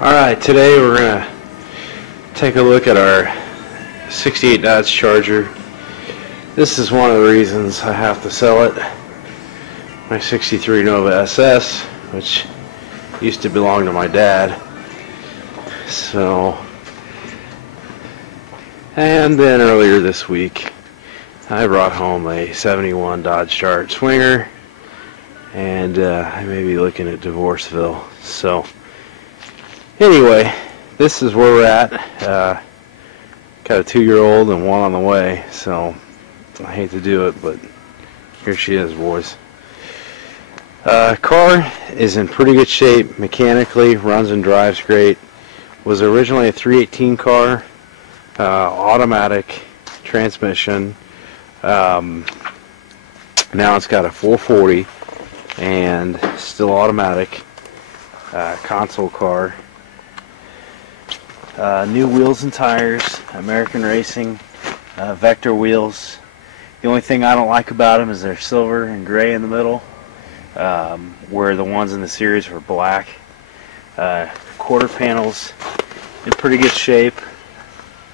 Alright, today we're going to take a look at our 68 Dodge Charger. This is one of the reasons I have to sell it. My 63 Nova SS, which used to belong to my dad. And then earlier this week I brought home a 71 Dodge Charger Swinger, and I may be looking at Divorceville. So anyway, this is where we're at. Got a 2-year-old and one on the way, so I hate to do it, but here she is, boys. Car is in pretty good shape mechanically, runs and drives great. Was originally a 318 car, automatic transmission. Now it's got a 440 and still automatic, console car. New wheels and tires, American Racing, Vector wheels. The only thing I don't like about them is they're silver and gray in the middle, where the ones in the series were black. Quarter panels in pretty good shape.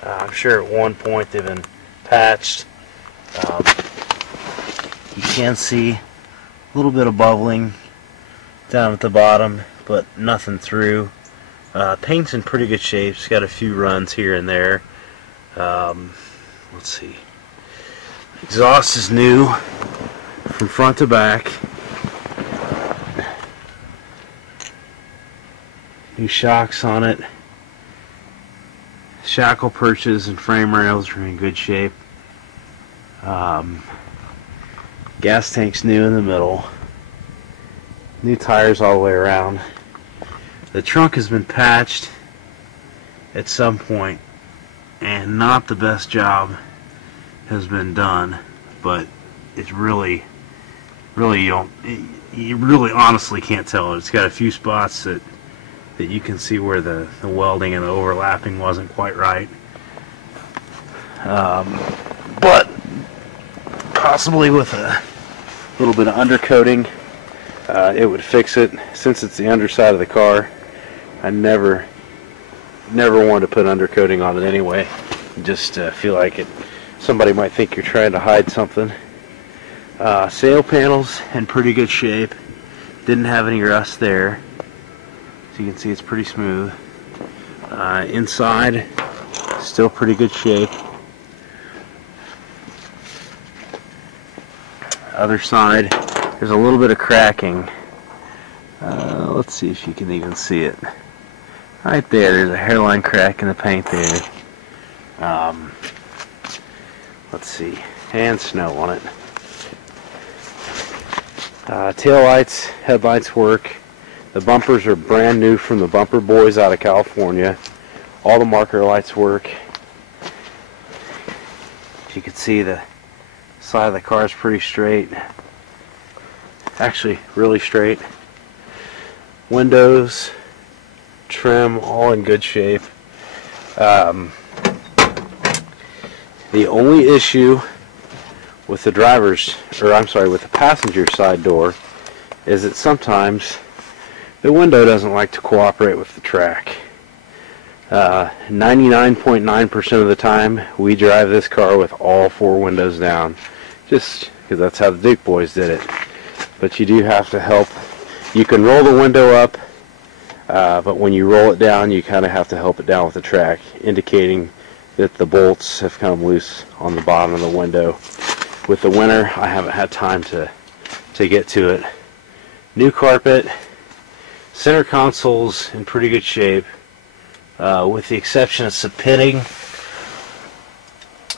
I'm sure at one point they've been patched. You can see a little bit of bubbling down at the bottom, but nothing through. Paint's in pretty good shape. It's got a few runs here and there. Let's see. Exhaust is new from front to back. New shocks on it. Shackle perches and frame rails are in good shape. Gas tank's new in the middle. New tires all the way around. The trunk has been patched at some point, and not the best job has been done, but it's you really honestly can't tell. It's got a few spots that you can see where the welding and the overlapping wasn't quite right, but possibly with a little bit of undercoating it would fix it. Since it's the underside of the car, I never wanted to put undercoating on it anyway. Just feel like somebody might think you're trying to hide something. Sail panels in pretty good shape. Didn't have any rust there. As you can see, it's pretty smooth. Inside, still pretty good shape. Other side, there's a little bit of cracking. Let's see if you can even see it. Right there's a hairline crack in the paint there. Let's see, and snow on it. Tail lights, headlights work. The bumpers are brand new from the Bumper Boys out of California. All the marker lights work. As you can see, the side of the car is pretty straight. Actually, really straight. Windows, trim, all in good shape. The only issue with the with the passenger side door is that sometimes the window doesn't like to cooperate with the track. 99.9% of the time we drive this car with all 4 windows down, just because that's how the Duke boys did it. But you do have to help. You can roll the window up, but when you roll it down, you kind of have to help it down with the track, indicating that the bolts have come loose on the bottom of the window. With the winter, I haven't had time to get to it. New carpet. Center console's in pretty good shape, with the exception of some pitting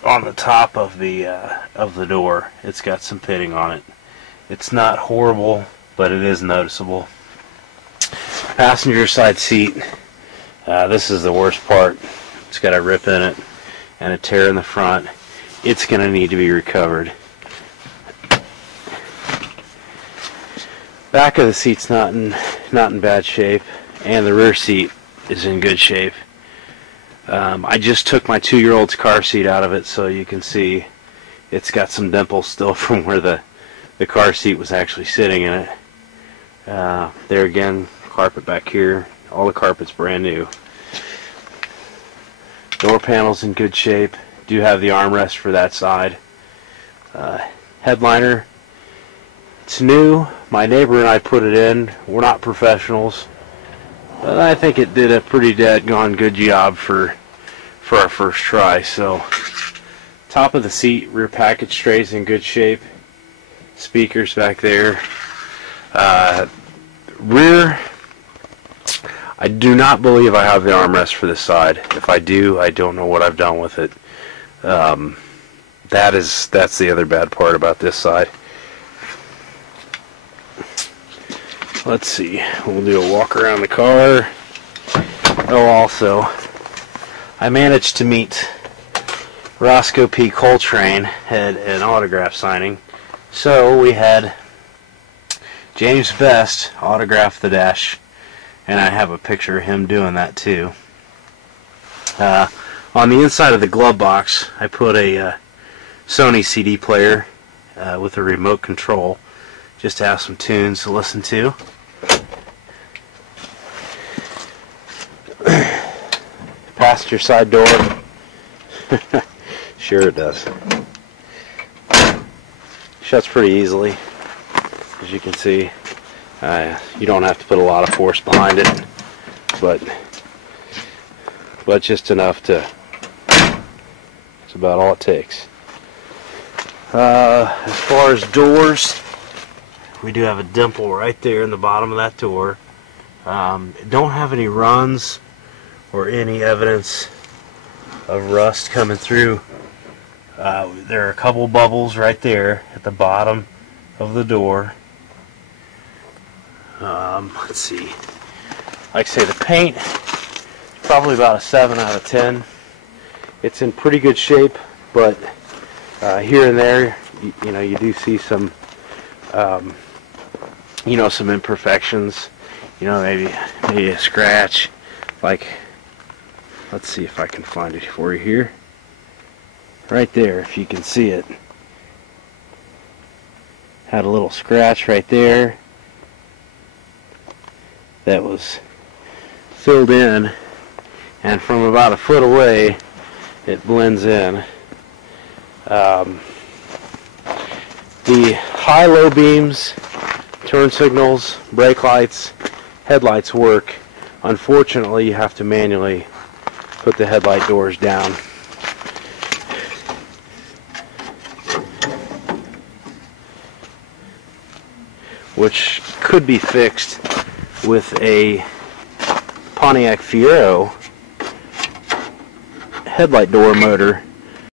on the top of the door. It's got some pitting on it. It's not horrible, but it is noticeable. Passenger side seat. This is the worst part. It's got a rip in it and a tear in the front. It's going to need to be recovered. Back of the seat's not in bad shape, and the rear seat is in good shape. I just took my 2-year-old's car seat out of it, so you can see it's got some dimples still from where the car seat was actually sitting in it. There again, carpet back here, All the carpet's brand new. Door panel's in good shape. Do have the armrest for that side. Headliner, it's new. My neighbor and I put it in. We're not professionals, but I think it did a pretty dadgone good job for our first try. So, top of the seat, rear package tray is in good shape. Speakers back there. Rear, I do not believe I have the armrest for this side. If I do, I don't know what I've done with it. That's the other bad part about this side. Let's see. We'll do a walk around the car. Oh, also, I managed to meet Roscoe P. Coltrane at an autograph signing. So we had James Best autograph the dash, and I have a picture of him doing that too. On the inside of the glove box, I put a Sony CD player with a remote control, just to have some tunes to listen to. Passenger side door. Sure it does. Shuts pretty easily, as you can see. You don't have to put a lot of force behind it, but just enough to. That's about all it takes. As far as doors, we do have a dimple right there in the bottom of that door. Don't have any runs or any evidence of rust coming through. There are a couple bubbles right there at the bottom of the door. Let's see. Like I say, the paint is probably about a 7 out of 10. It's in pretty good shape, but here and there, you do see some, some imperfections. Maybe a scratch. Like, let's see if I can find it for you here. Right there, if you can see it. Had a little scratch right there that was filled in, and from about a foot away it blends in. The high-low beams, turn signals, brake lights, headlights work. Unfortunately, you have to manually put the headlight doors down. Which could be fixed with a Pontiac Fiero headlight door motor